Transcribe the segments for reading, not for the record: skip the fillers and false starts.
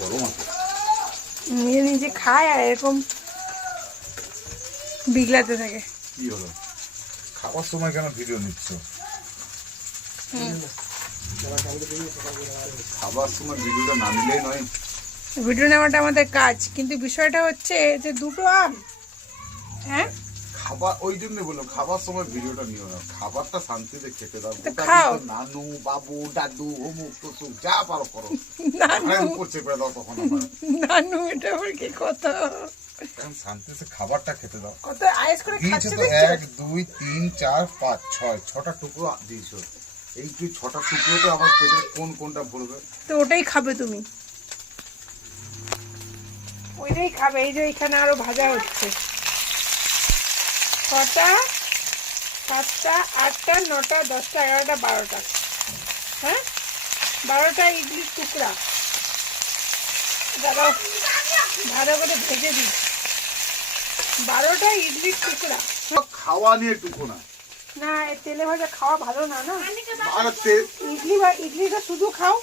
গরম আছে, নিজে নিজে খায় আর এরকম বিগলাতে থাকে। কি হলো খাবার সময় কেন ভিডিও নিচ্ছ? খাবার সময় ভিডিওটা না নিলেই নয়। ভিডিও নেওয়াটা আমাদের কাজ, কিন্তু বিষয়টা হচ্ছে যে দুটো আম। হ্যাঁ, খাবার ওই জন্য বললাম খাবার সময় ভিডিওটা নিও না, খাবারটা শান্তিতে খেতে দাও। তো খাও। নানু বাবু দাদু অমুক তসুক যা পারো করো, নানু উপর চেপে দাও তখন আমার। নানু এটা আবার কি কথা? এখন শান্তিতে খাবারটা খেতে দাও। কত আয়েস করে দিয়েছো খাচ্ছে তো দেখছো? 1 2 3 4 5 6 6টা টুকরো দিয়েছো। এই তুই 6টা টুকরোতে আমার পেটে কোনটা ভরবে? তো ওটাই খাবে তুমি, ওইটাই খাবে। এই যে এখানে আরো ভাজা হচ্ছে। 6টা 7টা 8টা 9টা 10টা 11টা 12টা, হ্যাঁ 12টা ইডলির টুকরা। দাঁড়াও ভালো করে ভেজে দিই। 12টা ইডলির টুকরা। খাওয়া নিয়ে টুকু না, না তেলে ভাজা খাওয়া ভালো না। না और ইডলিটা শুধু খাও।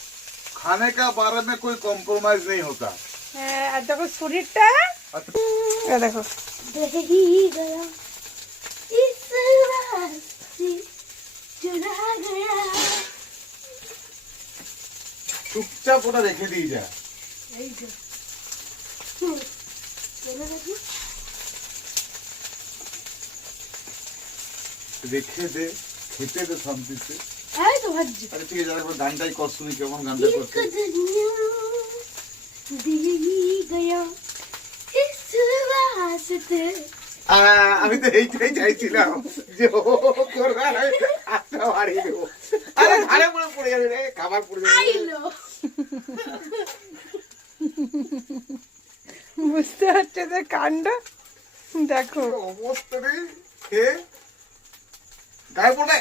खाने का बारे में कोई कॉम्प्रोमाइज नहीं होता। হ্যাঁ, আর দেখো শরীরটা দেখো। चुपचाप ওটা রেখে দিয়ে যা। এই যে রেখে দে, খেতে দে শান্তিতে। এই তো ভাজি। আরে ঠিক আছে, একবার গানটাই কর শুনি, কেমন গানটা করছে। আমি তো এইটাই চাইছিলাম যে ও করবে আর আমি হাতটা বাড়িয়ে দেবো। আরে ঘাড়ে পড়ে যাবে রে, খাবার পড়ে যাবে। বুঝতে পারছো যে কাণ্ড দেখো। অবস্থা রে খেয়ে গায়ে পড়ে।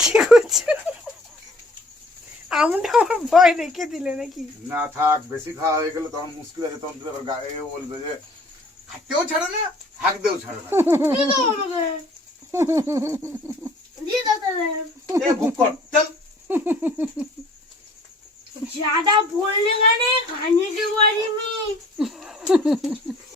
কি করছো? আমটা আমার ভয় রেখে দিলে নাকি? না থাক, বেশি খাওয়া হয়ে গেলে তখন মুশকিল আছে, তখন তুই আবার গায়ে বলবে যে খাতেও ছাড়ে না থাকতেও ছাড়ে না। বুক কর চল। ज्यादा बोलने का नहीं, खाने के बारे में।